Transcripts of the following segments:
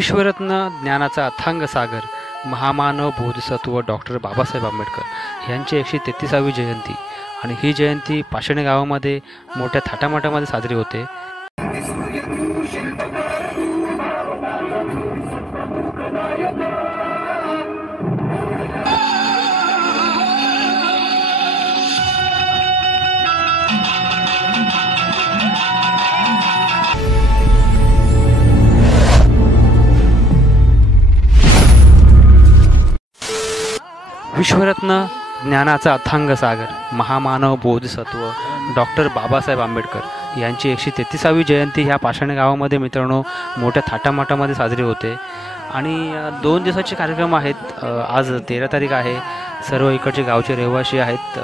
विश्वरत्न ज्ञानाचा अथांग सागर महामानव बोधिसत्व डॉक्टर बाबासाहेब आंबेडकर यांची 133वी जयंती आणि ही जयंती पाषाणी गावामध्ये मोठ्या थाटामाटामध्ये साजरी होते। विश्वरत्न ज्ञानाचा अथांग सागर महामानव बोधिसत्व डॉक्टर बाबासाहेब आंबेडकर यांची 133वी जयंती ह्या पाषाणी गावामध्ये मित्रांनो मोठ्या थाटामाटामध्ये साजरी होते आणि 2 दिवसाचे कार्यक्रम आहेत। आज 13 तारीख आहे। सर्व इकडचे गावचे रहिवासी आहेत,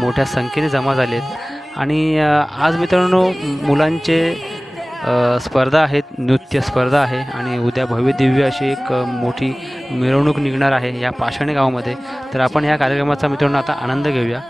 मोठ्या संख्येने जमा झालेत आणि आज मित्रांनो मुलांचे स्पर्धा आहेत, नृत्य स्पर्धा आहे आणि उद्या भव्य दिव्य अशी एक मोठी मिरवणूक निघणार आहे या पाषाणी गावामध्ये। तर आपण या कार्यक्रमाचा मित्रांनो आता आनंद घेऊया।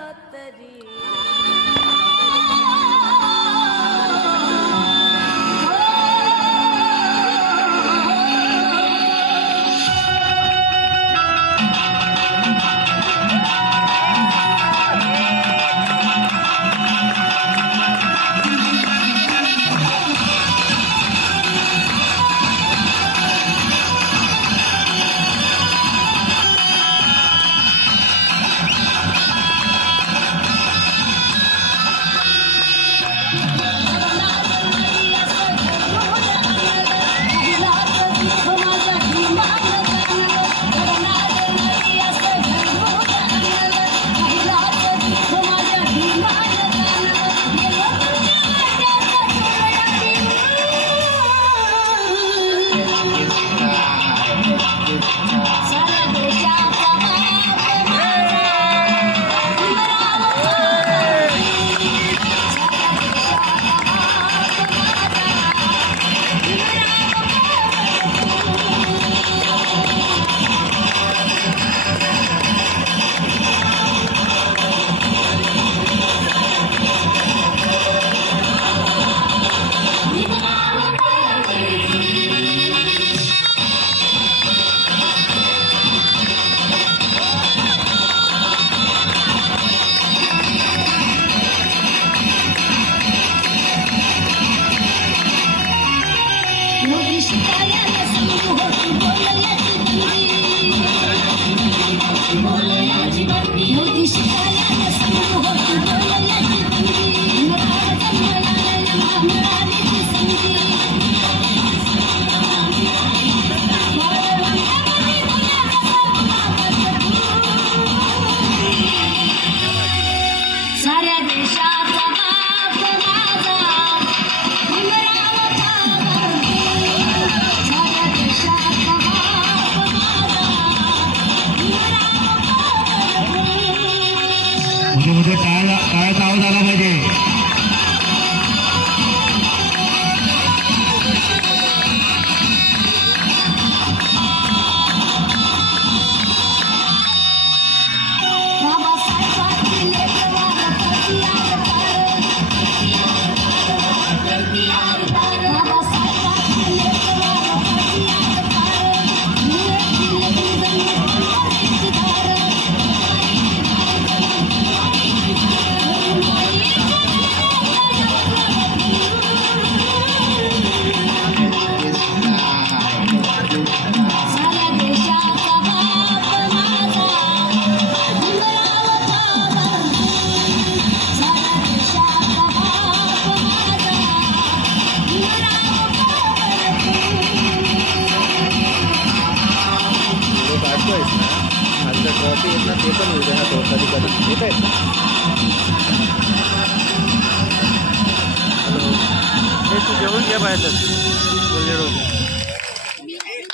टाळ्याचा आवाज आला पाहिजे।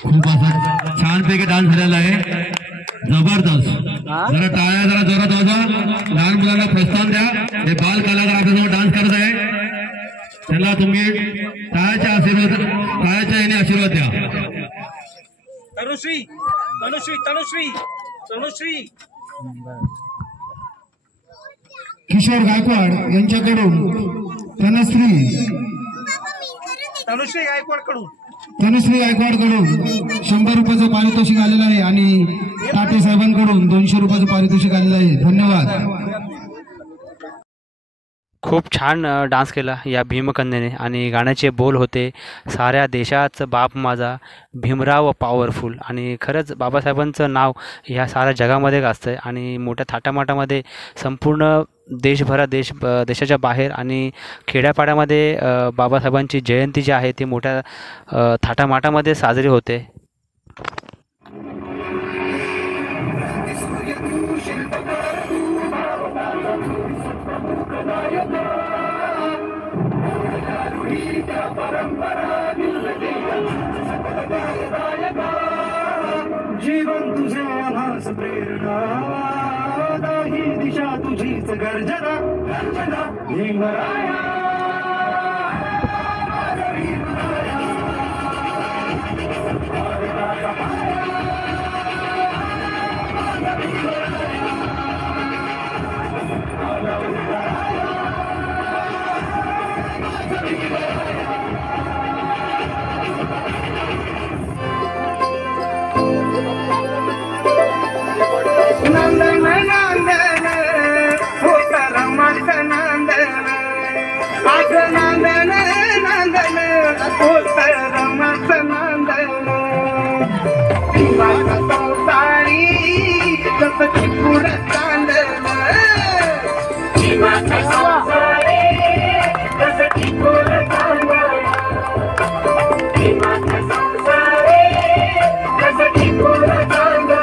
खूप असा छानपैकी डान्स झालेला आहे, जबरदस्त। जरा टाळ्या जरा जोरात वाजवा, लहान मुलांना प्रोत्साहन द्या। हे बाल कलाकार आपल्यासमोर डान्स करत आहे, त्याला तुम्ही टाळ्याच्या याने आशीर्वाद द्या। तनुश्री तनुश्री तनुश्री तनुश्री किशोर गायकवाड यांच्याकडून तनुश्री गायकवाड कडून तनुश्री गायकवाड कडून 100 रुपयाचं पारितोषिक आलेलं आहे आणि ताटे साहेबांकडून 200 रुपयाचं पारितोषिक आलेलं आहे. धन्यवाद. खूप छान डान्स केला या भीमकन्येने आणि गाण्याचे बोल होते साऱ्या देशाचं बाप माझा भीमराव पॉवरफुल. आणि खरंच बाबासाहेबांचं नाव ह्या साऱ्या जगामध्ये गाजतं आहे आणि मोठ्या थाटामाटामध्ये संपूर्ण देशभरात देशाच्या बाहेर आणि खेड्यापाड्यामध्ये बाबासाहेबांची जयंती जी आहे ती मोठ्या थाटामाटामध्ये साजरी होते. जीवन तुझे आभास प्रेरणा ही दिशा तुझीच गर्जना भीमराया नंदन नंदन होत रमत नंदन आज नंदन नंदन होत रमत नंदन दिवाळी संसारी जस चिपूर चांदन दिवाळी संसारी जस चिपूर चांदन दिवाळी संसारी जस चिपूर चांदन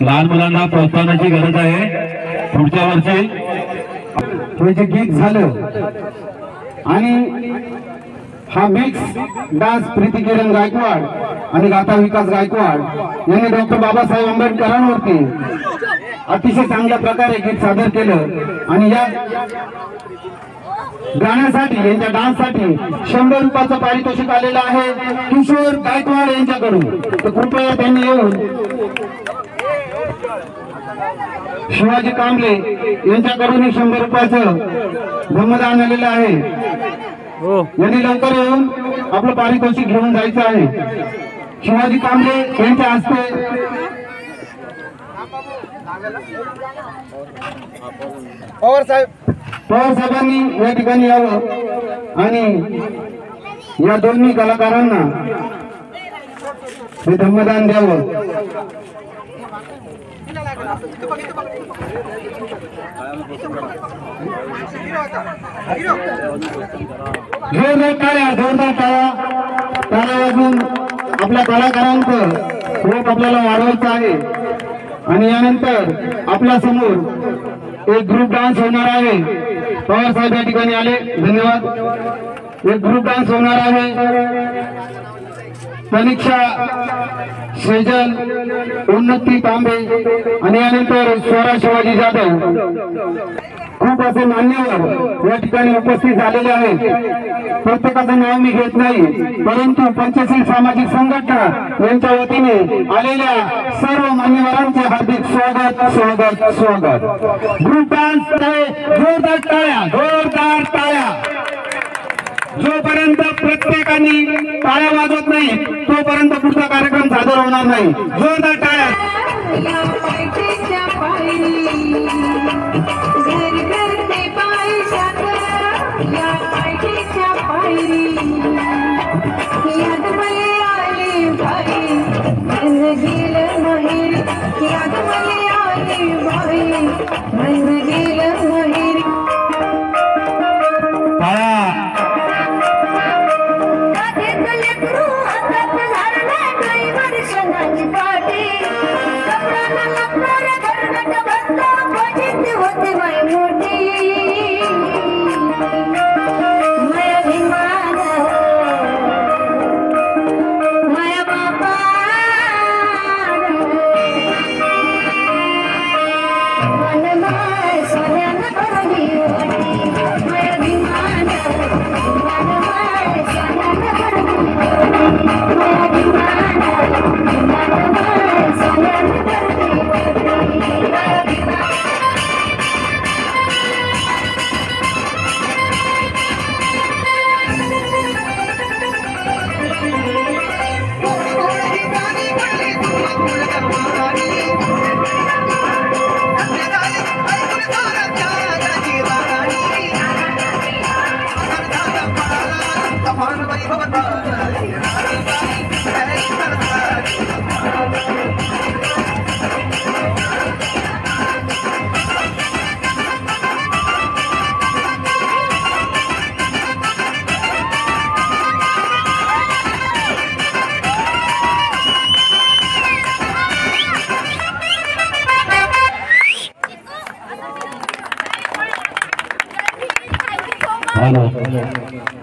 लहान मुलांना प्रोत्साहनाची गरज आहे. पुढच्या वर्षी हे जे गीत झालं आणि हा मिक्स डान्स प्रीती किरण गायकवाड आणि गाथा विकास गायकवाड यांनी डॉक्टर बाबासाहेब आंबेडकरांवरती अतिशय चांगल्या प्रकारे गीत सादर केलं आणि या गाण्यासाठी यांच्या डान्ससाठी 100 रुपयाचं पारितोषिक आलेलं आहे किशोर गायकवाड यांच्याकडून. तर कृपया त्यांनी येऊन शिवाजी कांबळे यांच्याकडून 100 रुपयाचं धम्मदान आलेलं आहे. यांनी लवकर येऊन आपलं पारितोषिक घेऊन जायचं आहे. शिवाजी कांबळे यांच्या हस्ते पवार साहेबांनी या ठिकाणी यावं आणि या दोन्ही कलाकारांना हे धम्मदान द्यावं. जोरदार टाळ्या वाजून आपल्या कलाकारांचं रूप आपल्याला वाढवायचं आहे. आणि यानंतर आपल्या समोर एक ग्रुप डान्स होणार आहे. पवार साहेब या ठिकाणी आले, धन्यवाद. एक ग्रुप डान्स होणार आहे. तनिक्षा सेजल, उन्नती तांबे आणि यानंतर स्वरा शिवाजी जाधव. खूप असे मान्यवर या ठिकाणी उपस्थित झालेले आहेत. प्रत्येकाचं नाव मी घेत नाही, परंतु पंचशील सामाजिक संघटना यांच्या वतीने आलेल्या सर्व मान्यवरांचे हार्दिक स्वागत स्वागत स्वागत. ग्रुप डान्स जोरदार टाळ्या, जोरदार टाळ्या. जोपर्यंत प्रत्येकाने टाळ्या वाजवत नाही तोपर्यंत पुढचा कार्यक्रम सादर होणार नाही. जोरदार टाळ्या.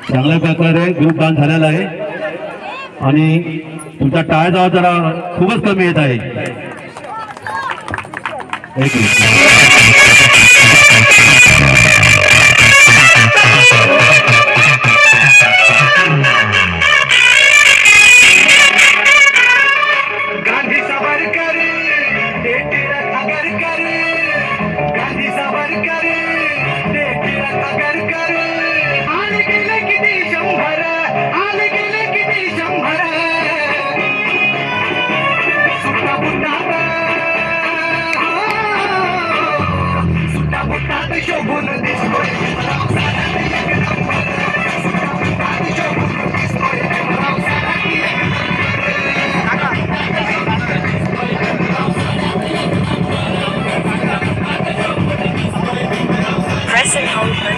चांगल्या प्रकारे ग्रुप डान्स झालेला आहे आणि तुमचा टाळ्याचा आवाज जरा खूपच कमी येत आहे. एक गांधी सावरकर गांधी सावरकर आले गेले किती शंभर, आले गेले किती शंभर. सुट्टा बुटात शोभून दिसतोय सुट्टा बुटात शोभून दिसतोय Press and hold for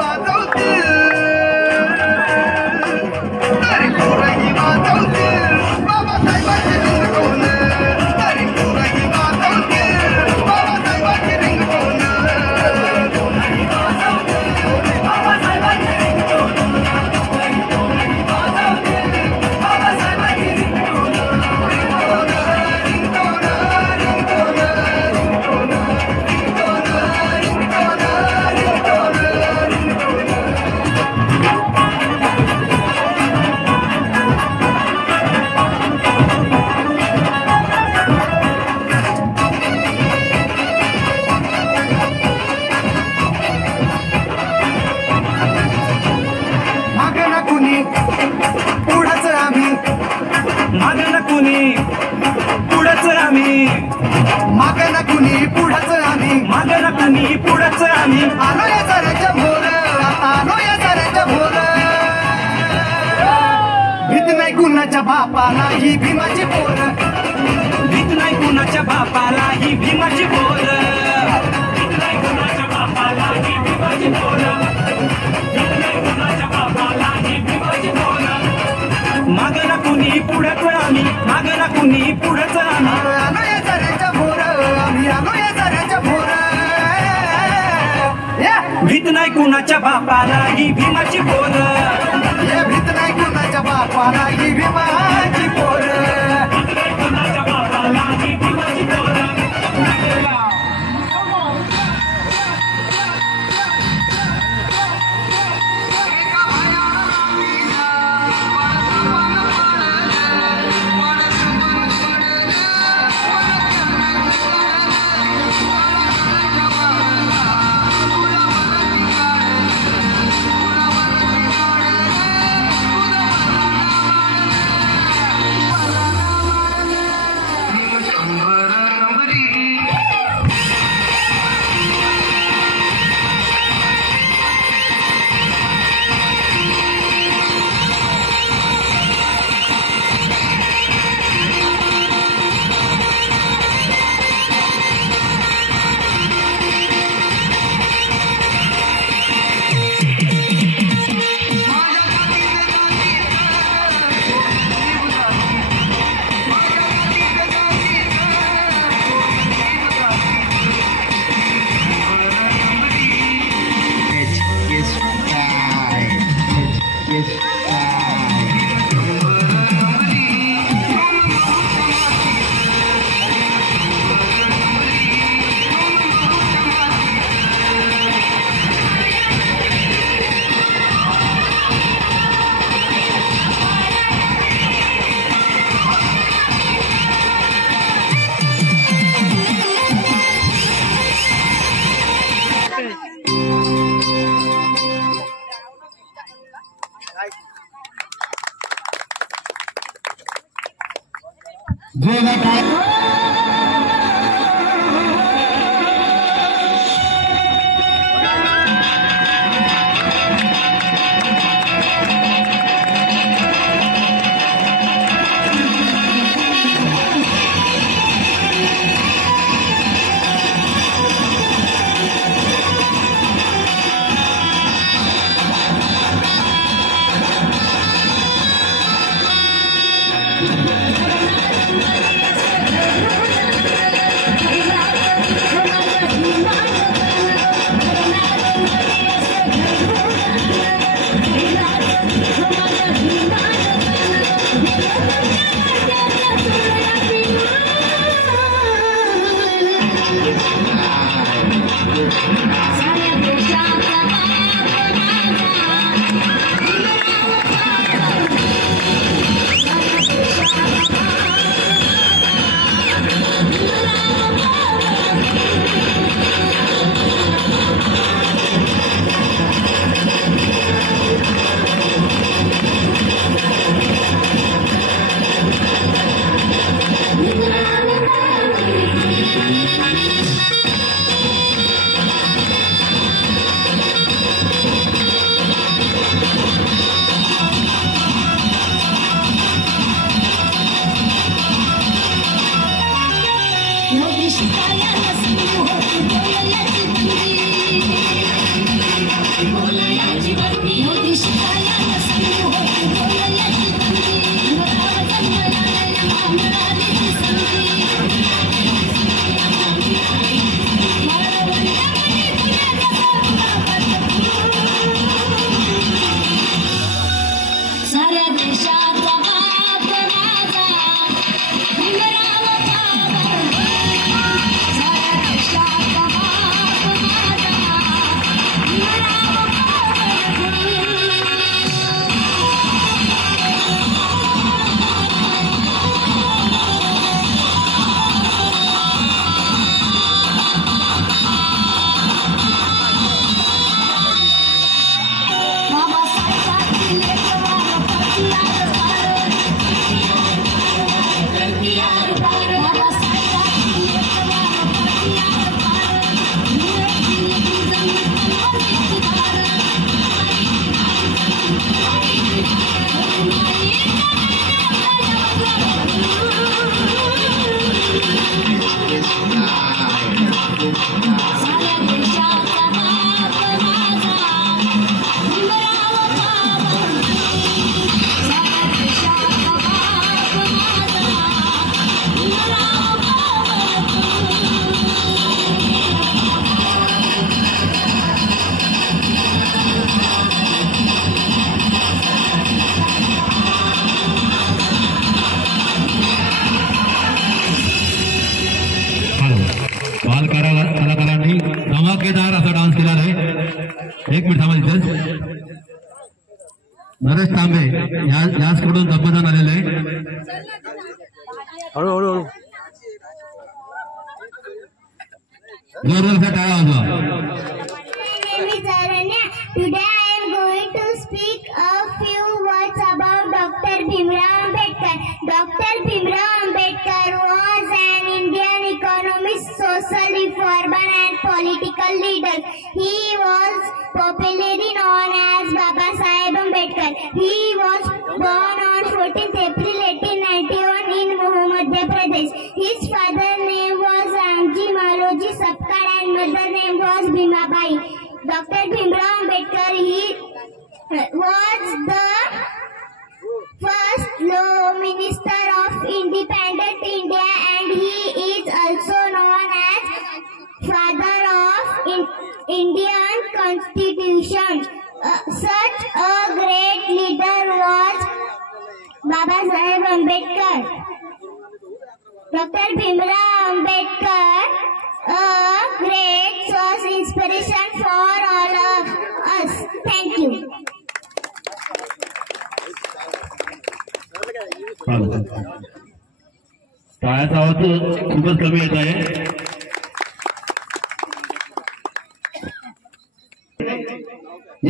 वाजवतील तरी पोरही वाजवतील बाबासाहेबांची रिंगटोन तरी पोरही वाजवतील बाबासाहेबांची रिंगटोन पोरही वाजवतील बाबासाहेबांची रिंगटोन पोरही वाजवतील बाबासाहेबांची रिंगटोन मागं कुणी पुढंच आम्ही मागं कुणी पुढंच आम्ही मागं कुणी पुढंच आम्ही मागं कुणी पुढंच आम्ही आलो या साऱ्याच्या भोर आलो या साऱ्याच्या भोर भीत नाही कुणाच्या बापाला ही भीमाची पोर भीत नाही कुणाच्या बापाला ही भीमाची पोर भीत नाही कुणाच्या बापाला ही भीमाची पोर मागं कुणी पुढंच आम्ही मागं कुणी पुढंच आम्ही आलो या साऱ्याच्या भोर आम्ही आलो या साऱ्याच्या भोर भीत नाही कुणाच्या बापाला ही भीमाची पोर भीत नाही कुणाच्या बापाला ही भीमाची पोर कुणाच्या बापाला ही भीमाची पोर इथेच नरेश तांबे याचकडून धब्बदान आलेलं आहे. हळूहळू जोरदार टाळ्या वाजवा. Today I am going to speak a few words about Dr. Bhimrao Ambedkar. Dr. Bhimrao Ambedkar was an Indian economist, social reformer and political leader. He was popularly known as Baba Saheb Ambedkar. He was born on 14th April 1891 in Mahoo, Madhya Pradesh. His father's name was Ramji Maloji Sapkar and mother name was Bhimabai. Dr. Bhimrao Ambedkar, he was the first law minister of independent India and he is also known as father of Indian Constitution. Such a great leader was Baba Saheb Ambedkar. Dr. Bhimrao Ambedkar, a great source inspiration for all of us. Thank you. टाळ्याचा आवाज खूपच कमी येत आहे.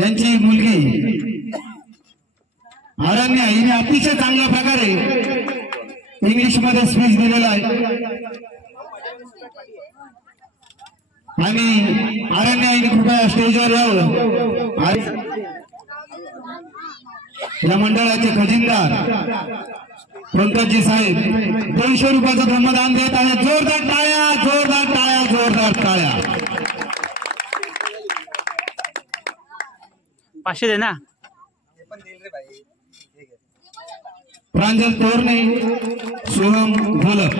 यांची मुलगी अरण्या हिने अतिशय चांगल्या प्रकारे इंग्लिश मध्ये स्पीच दिलेला आहे आणि अरण्या हिने कृपया स्टेजवर यावं. या मंडळाचे खजिनदार पंकजी साहेब 200 रुपयाचं ब्रह्मदान देत आहेत. जोरदार टाळ्या, जोरदार टाळ्या, जोरदार टाळ्या. 500 दे ना. प्रांजल तोरणे, सोहम घोलक.